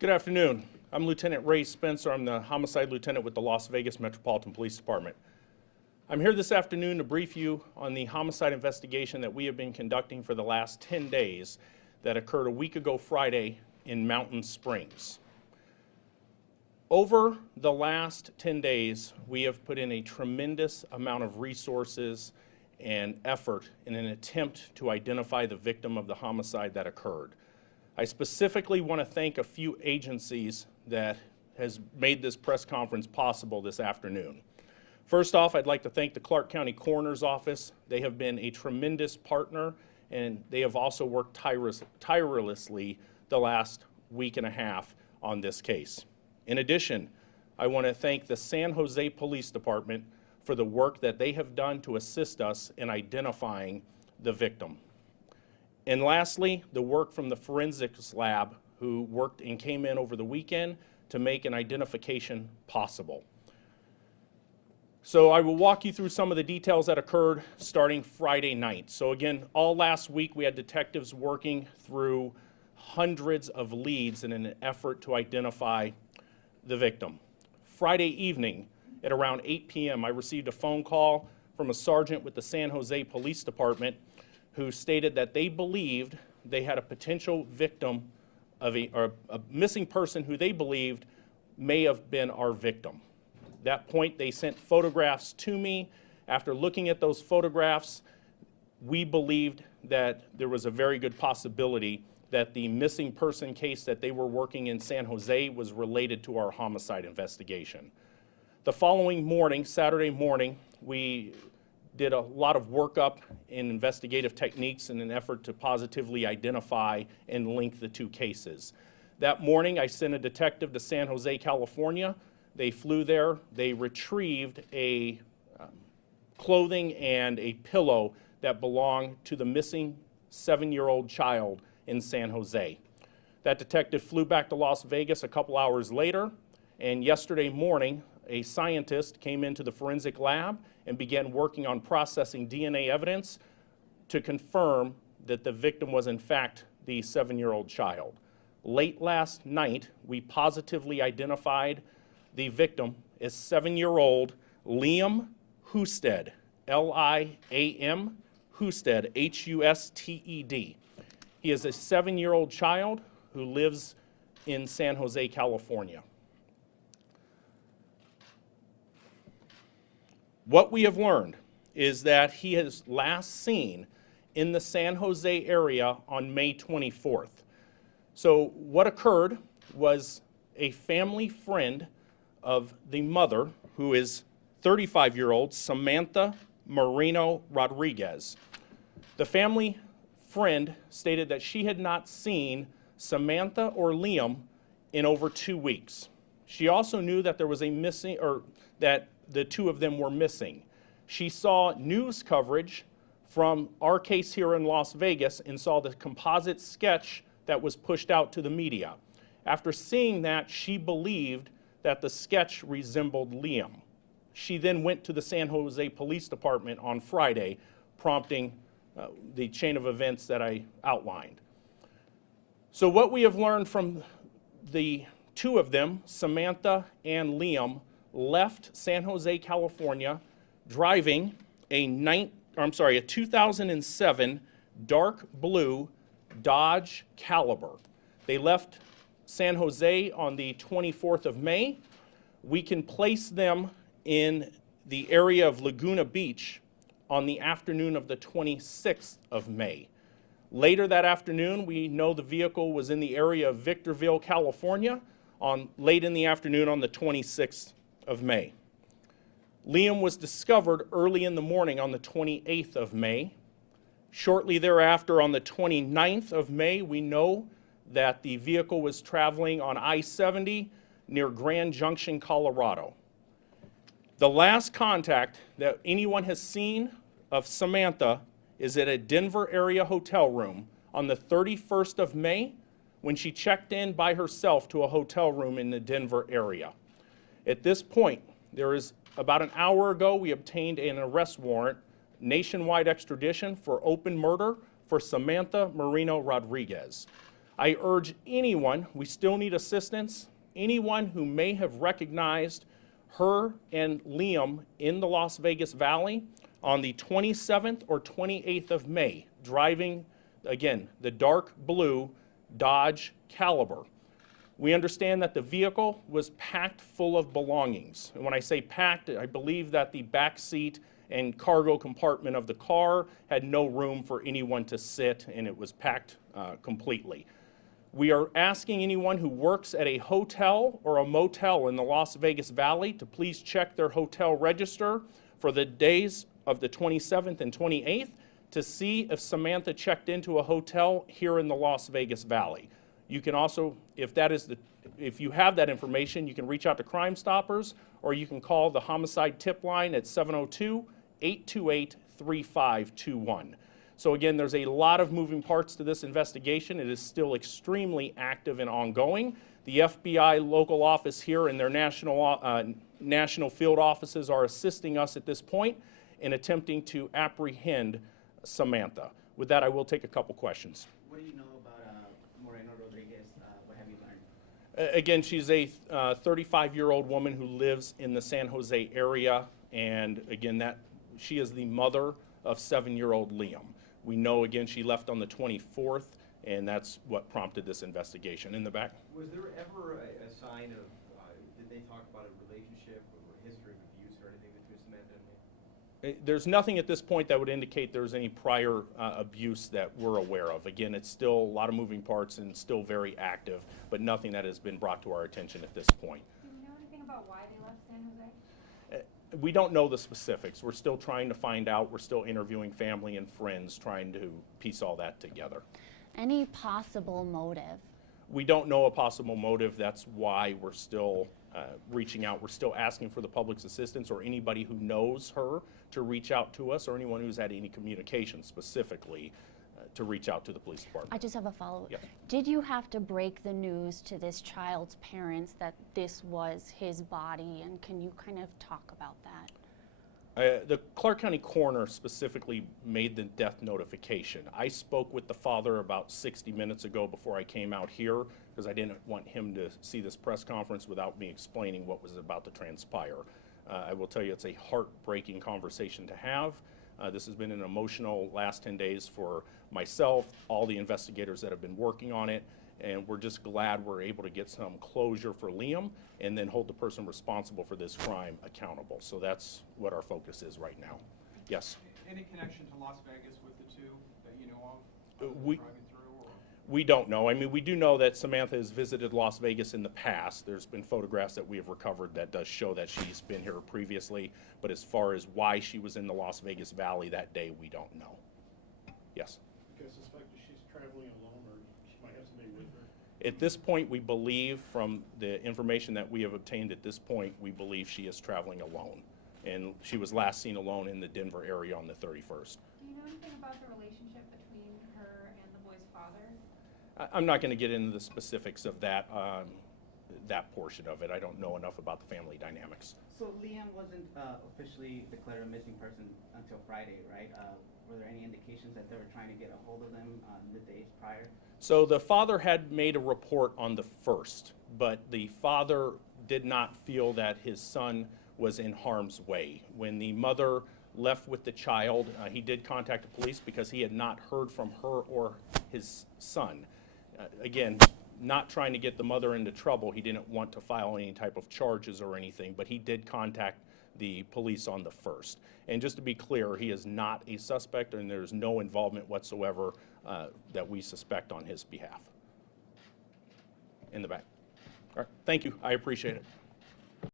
Good afternoon. I'm Lieutenant Ray Spencer. I'm the homicide lieutenant with the Las Vegas Metropolitan Police Department. I'm here this afternoon to brief you on the homicide investigation that we have been conducting for the last 10 days that occurred a week ago Friday in Mountain Springs. Over the last 10 days, we have put in a tremendous amount of resources and effort in an attempt to identify the victim of the homicide that occurred. I specifically want to thank a few agencies that has made this press conference possible this afternoon. First off, I'd like to thank the Clark County Coroner's Office. They have been a tremendous partner, and they have also worked tirelessly the last week and a half on this case. In addition, I want to thank the San Jose Police Department for the work that they have done to assist us in identifying the victim. And lastly, the work from the forensics lab who worked and came in over the weekend to make an identification possible. So I will walk you through some of the details that occurred starting Friday night. So again, all last week we had detectives working through hundreds of leads in an effort to identify the victim. Friday evening at around 8 p.m. I received a phone call from a sergeant with the San Jose Police Department who stated that they believed they had a potential victim of a missing person who they believed may have been our victim. At that point, they sent photographs to me. After looking at those photographs, we believed that there was a very good possibility that the missing person case that they were working in San Jose was related to our homicide investigation. The following morning, Saturday morning, we did a lot of workup in investigative techniques in an effort to positively identify and link the two cases. That morning, I sent a detective to San Jose, California. They flew there. They retrieved a clothing and a pillow that belonged to the missing 7-year-old child in San Jose. That detective flew back to Las Vegas a couple hours later, and yesterday morning, a scientist came into the forensic lab and began working on processing DNA evidence to confirm that the victim was in fact the 7-year-old child. Late last night, we positively identified the victim as 7-year-old Liam Husted, L-I-A-M, Husted, H-U-S-T-E-D. He is a 7-year-old child who lives in San Jose, California. What we have learned is that he is last seen in the San Jose area on May 24th. So what occurred was a family friend of the mother, who is 35-year-old Samantha Marino Rodriguez. The family friend stated that she had not seen Samantha or Liam in over 2 weeks. She also knew that there was a missing, or that the two of them were missing. She saw news coverage from our case here in Las Vegas and saw the composite sketch that was pushed out to the media. After seeing that, she believed that the sketch resembled Liam. She then went to the San Jose Police Department on Friday, prompting the chain of events that I outlined. So what we have learned from the two of them, Samantha and Liam, left San Jose, California, driving a 2007 dark blue Dodge Caliber. They left San Jose on the 24th of May. We can place them in the area of Laguna Beach on the afternoon of the 26th of May. Later that afternoon, we know the vehicle was in the area of Victorville, California, late in the afternoon on the 26th of May. Liam was discovered early in the morning on the 28th of May. Shortly thereafter, on the 29th of May, we know that the vehicle was traveling on I-70 near Grand Junction, Colorado. The last contact that anyone has seen of Samantha is at a Denver area hotel room on the 31st of May when she checked in by herself to a hotel room in the Denver area. At this point, there is about an hour ago, we obtained an arrest warrant, nationwide extradition for open murder for Samantha Marino Rodriguez. I urge anyone, we still need assistance, anyone who may have recognized her and Liam in the Las Vegas Valley on the 27th or 28th of May, driving, again, the dark blue Dodge Caliber. We understand that the vehicle was packed full of belongings. And when I say packed, I believe that the back seat and cargo compartment of the car had no room for anyone to sit, and it was packed completely. We are asking anyone who works at a hotel or a motel in the Las Vegas Valley to please check their hotel register for the days of the 27th and 28th to see if Samantha checked into a hotel here in the Las Vegas Valley. You can also, if you have that information, you can reach out to Crime Stoppers, or you can call the homicide tip line at 702-828-3521. So again, there's a lot of moving parts to this investigation. It is still extremely active and ongoing. The FBI local office here and their national field offices are assisting us at this point in attempting to apprehend Samantha. With that, I will take a couple questions. What do you know about Moreno Rodriguez? What have you learned? Again, she's a 35-year-old woman who lives in the San Jose area, and again, she is the mother of 7-year-old Liam. We know, again, she left on the 24th, and that's what prompted this investigation. In the back. Was there ever a sign of, did they talk about a relationship or a history of abuse or anything between Samantha and me? There's nothing at this point that would indicate there's any prior abuse that we're aware of. Again, it's still a lot of moving parts and still very active, but nothing that has been brought to our attention at this point. Do you know anything about why they left San Jose? We don't know the specifics. We're still trying to find out. We're still interviewing family and friends, trying to piece all that together. Any possible motive? We don't know a possible motive. That's why we're still reaching out. We're still asking for the public's assistance or anybody who knows her to reach out to us, or anyone who's had any communication specifically to reach out to the police department. I just have a follow-up. Yes. Did you have to break the news to this child's parents that this was his body, and can you kind of talk about that? The Clark County coroner specifically made the death notification. I spoke with the father about 60 minutes ago before I came out here, because I didn't want him to see this press conference without me explaining what was about to transpire. I will tell you, it's a heartbreaking conversation to have. This has been an emotional last 10 days for myself, all the investigators that have been working on it, and we're just glad we're able to get some closure for Liam and then hold the person responsible for this crime accountable. So that's what our focus is right now. Yes? Any connection to Las Vegas with the two that you know of? We driving through, or? We don't know. I mean, we do know that Samantha has visited Las Vegas in the past. There's been photographs that we have recovered that does show that she's been here previously. But as far as why she was in the Las Vegas Valley that day, we don't know. Yes? You guys suspect that she's traveling alone, or she might have somebody with her? At this point, we believe, from the information that we have obtained at this point, we believe she is traveling alone. And she was last seen alone in the Denver area on the 31st. Do you know anything about the relationship between her and the boy's father? I'm not going to get into the specifics of that portion of it. I don't know enough about the family dynamics. So Liam wasn't officially declared a missing person until Friday, right? Were there any indications that they were trying to get a hold of them the days prior? So the father had made a report on the 1st, but the father did not feel that his son was in harm's way. When the mother left with the child, he did contact the police because he had not heard from her or his son. Again, not trying to get the mother into trouble. He didn't want to file any type of charges or anything, but he did contact the police on the 1st. And just to be clear, he is not a suspect, and there's no involvement whatsoever that we suspect on his behalf. In the back. All right, thank you. I appreciate it.